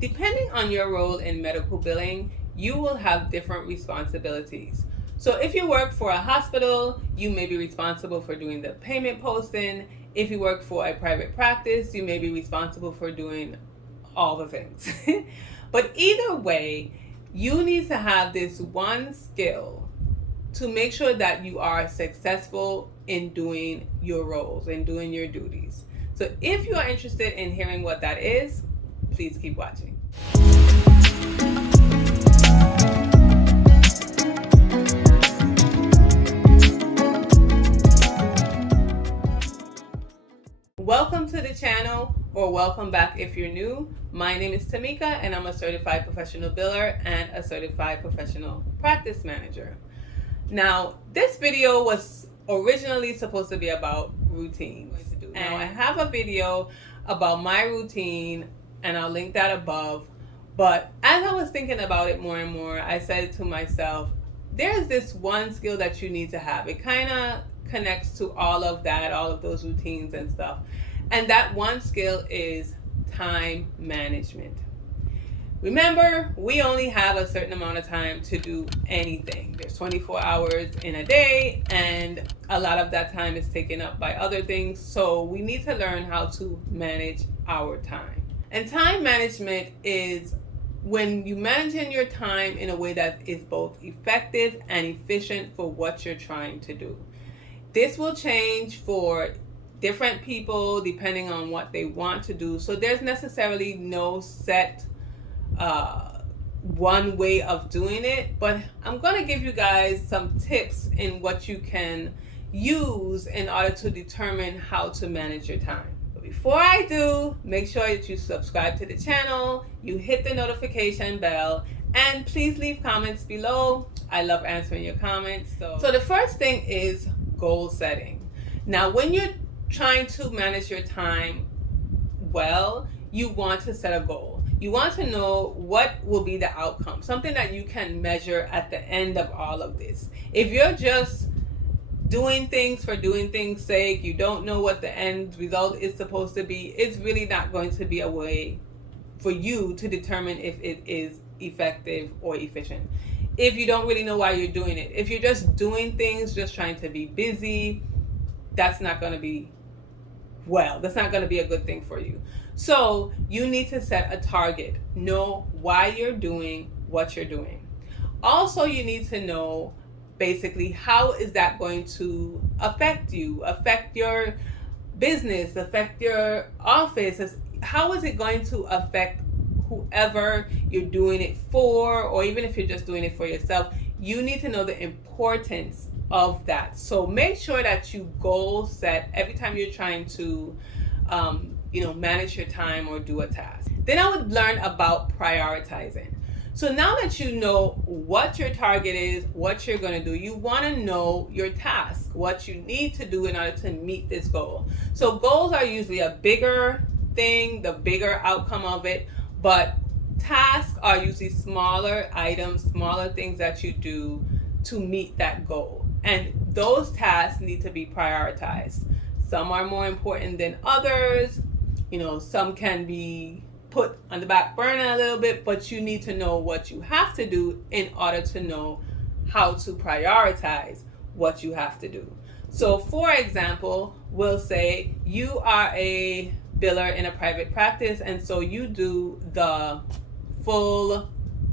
Depending on your role in medical billing, you will have different responsibilities. So if you work for a hospital, you may be responsible for doing the payment posting. If you work for a private practice, you may be responsible for doing all the things. But either way, you need to have this one skill to make sure that you are successful in doing your roles and doing your duties. So if you are interested in hearing what that is, please keep watching. Welcome to the channel, or welcome back if you're new. My name is Tamika and I'm a certified professional biller and a certified professional practice manager. Now, this video was originally supposed to be about routines. Now, I have a video about my routine and I'll link that above. But as I was thinking about it more and more, I said to myself, there's this one skill that you need to have. It kind of connects to all of that, all of those routines and stuff. And that one skill is time management. Remember, we only have a certain amount of time to do anything. There's 24 hours in a day, and a lot of that time is taken up by other things. So we need to learn how to manage our time. And time management is when you manage your time in a way that is both effective and efficient for what you're trying to do. This will change for different people depending on what they want to do. So there's necessarily no set one way of doing it, but I'm going to give you guys some tips in what you can use in order to determine how to manage your time. But before I do, make sure that you subscribe to the channel, you hit the notification bell, and please leave comments below. I love answering your comments. So the first thing is goal setting. Now, when you're trying to manage your time well, you want to set a goal. You want to know what will be the outcome, something that you can measure at the end of all of this. If you're just doing things for doing things' sake, you don't know what the end result is supposed to be, it's really not going to be a way for you to determine if it is effective or efficient. If you don't really know why you're doing it, if you're just doing things, just trying to be busy, that's not going to be that's not going to be a good thing for you. So you need to set a target. Know why you're doing what you're doing. Also, you need to know basically how is that going to affect you, affect your business, affect your office. How is it going to affect whoever you're doing it for, or even if you're just doing it for yourself? You need to know the importance of that. So make sure that you goal set every time you're trying to manage your time or do a task. Then I would learn about prioritizing. So now that you know what your target is, what you're going to do, you want to know your task, what you need to do in order to meet this goal. So goals are usually a bigger thing, the bigger outcome of it, but tasks are usually smaller items, smaller things that you do to meet that goal. And those tasks need to be prioritized. Some are more important than others. Some can be put on the back burner a little bit, but you need to know what you have to do in order to know how to prioritize what you have to do. So for example, we'll say you are a biller in a private practice, and so you do the full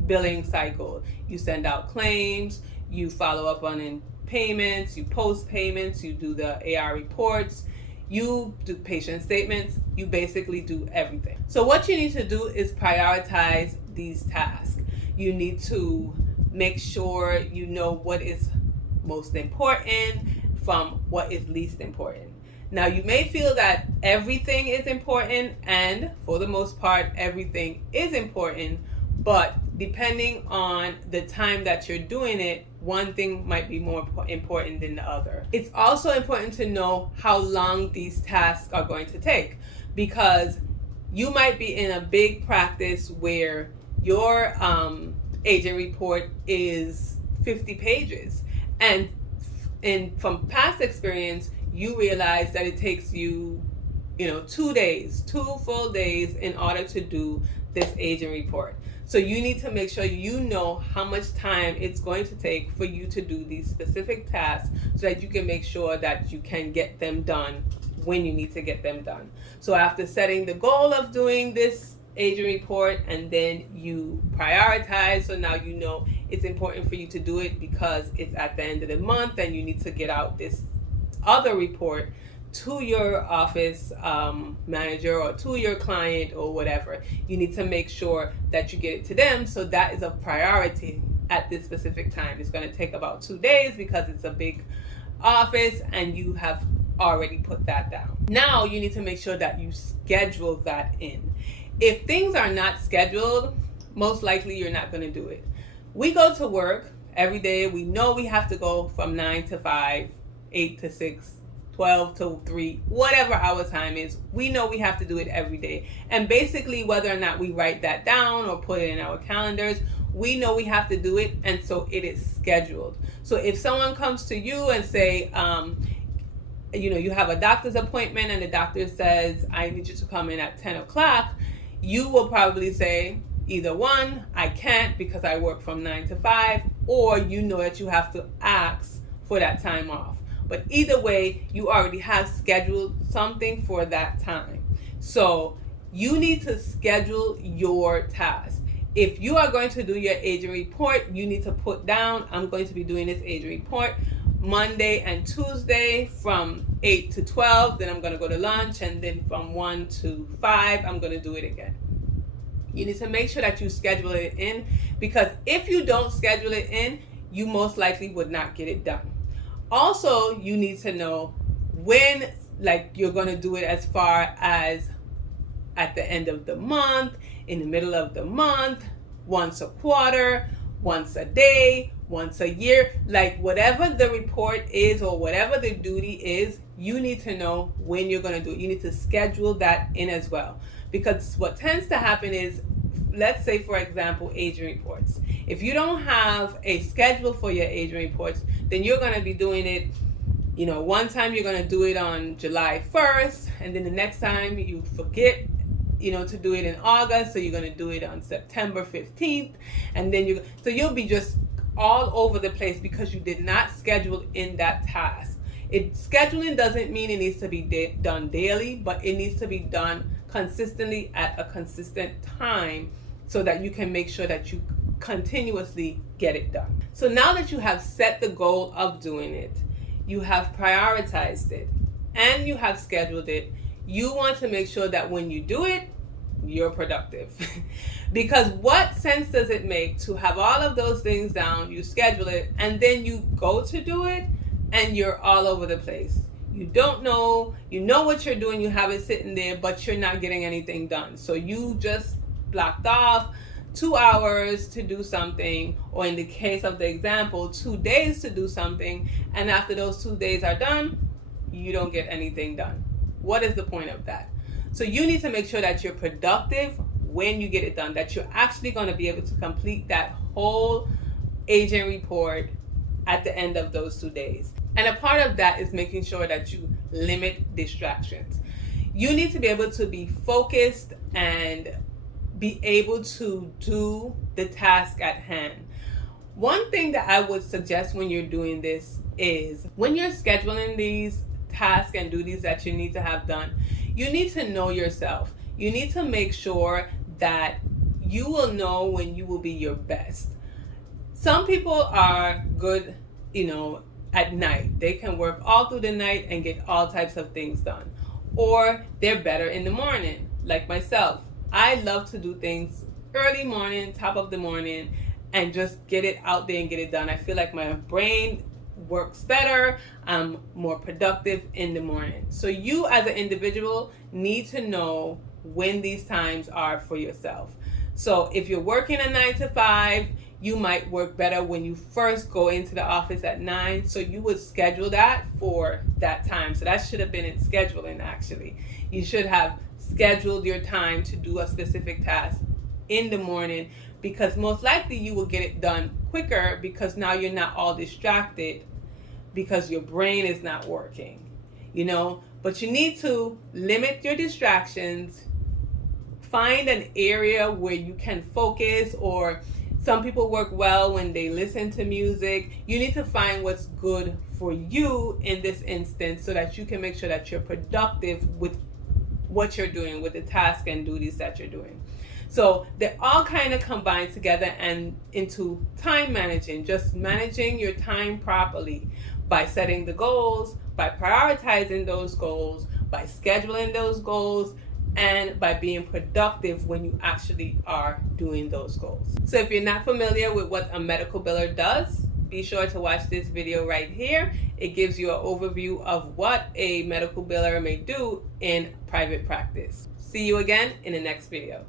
billing cycle. You send out claims, you follow up on payments, you post payments, you do the AR reports, you do patient statements, you basically do everything. So what you need to do is prioritize these tasks. You need to make sure you know what is most important from what is least important. Now, you may feel that everything is important, and for the most part, everything is important, but depending on the time that you're doing it, one thing might be more important than the other. It's also important to know how long these tasks are going to take, because you might be in a big practice where your agent report is 50 pages, and from past experience, you realize that it takes you 2 days, 2 full days in order to do this aging report. So you need to make sure you know how much time it's going to take for you to do these specific tasks so that you can make sure that you can get them done when you need to get them done. So after setting the goal of doing this aging report, and then you prioritize, so now you know it's important for you to do it because it's at the end of the month and you need to get out this other report to your office manager or to your client or whatever. You need to make sure that you get it to them, so that is a priority at this specific time. It's going to take about 2 days because it's a big office and you have already put that down. Now you need to make sure that you schedule that in. If things are not scheduled, most likely you're not going to do it. We go to work every day. We know we have to go from 9 to 5, 8 to 6, 12 to 3, whatever our time is. We know we have to do it every day. And basically, whether or not we write that down or put it in our calendars, we know we have to do it, and so it is scheduled. So if someone comes to you and say, you have a doctor's appointment and the doctor says, I need you to come in at 10 o'clock, you will probably say, either one, I can't because I work from 9 to 5, or you know that you have to ask for that time off. But either way, you already have scheduled something for that time. So you need to schedule your tasks. If you are going to do your aging report, you need to put down, I'm going to be doing this aging report Monday and Tuesday from 8 to 12, then I'm going to go to lunch, and then from 1 to 5, I'm going to do it again. You need to make sure that you schedule it in, because if you don't schedule it in, you most likely would not get it done. Also, you need to know when, you're going to do it, as far as at the end of the month, in the middle of the month, once a quarter, once a day, once a year, whatever the report is or whatever the duty is, you need to know when you're going to do it. You need to schedule that in as well. Because what tends to happen is, let's say, for example, aging reports. If you don't have a schedule for your aging reports, then you're going to be doing it, one time you're going to do it on July 1st, and then the next time you forget, to do it in August, so you're going to do it on September 15th, and then you'll be just all over the place because you did not schedule in that task. Scheduling doesn't mean it needs to be done daily, but it needs to be done consistently at a consistent time so that you can make sure that you continuously get it done. So now that you have set the goal of doing it, you have prioritized it, and you have scheduled it, you want to make sure that when you do it, you're productive. Because what sense does it make to have all of those things down, you schedule it, and then you go to do it, and you're all over the place? You don't know, you know what you're doing, you have it sitting there, but you're not getting anything done. So you just blocked off 2 hours to do something, or in the case of the example, 2 days to do something, and after those 2 days are done, you don't get anything done. What is the point of that? So you need to make sure that you're productive when you get it done, that you're actually going to be able to complete that whole aging report at the end of those 2 days. And a part of that is making sure that you limit distractions. You need to be able to be focused and be able to do the task at hand. One thing that I would suggest when you're doing this is, when you're scheduling these tasks and duties that you need to have done, you need to know yourself. You need to make sure that you will know when you will be your best. Some people are good, at night. They can work all through the night and get all types of things done. Or they're better in the morning, like myself. I love to do things early morning, top of the morning, and just get it out there and get it done. I feel like my brain works better. I'm more productive in the morning. So you as an individual need to know when these times are for yourself. So if you're working a 9 to 5, you might work better when you first go into the office at 9. So you would schedule that for that time. So that should have been in scheduling, actually. You should have scheduled your time to do a specific task in the morning, because most likely you will get it done quicker, because now you're not all distracted because your brain is not working, But you need to limit your distractions, find an area where you can focus, or some people work well when they listen to music. You need to find what's good for you in this instance so that you can make sure that you're productive with what you're doing, with the tasks and duties that you're doing. So they all kind of combine together and into time managing, just managing your time properly by setting the goals, by prioritizing those goals, by scheduling those goals, and by being productive when you actually are doing those goals. So if you're not familiar with what a medical biller does, be sure to watch this video right here. It gives you an overview of what a medical biller may do in private practice. See you again in the next video.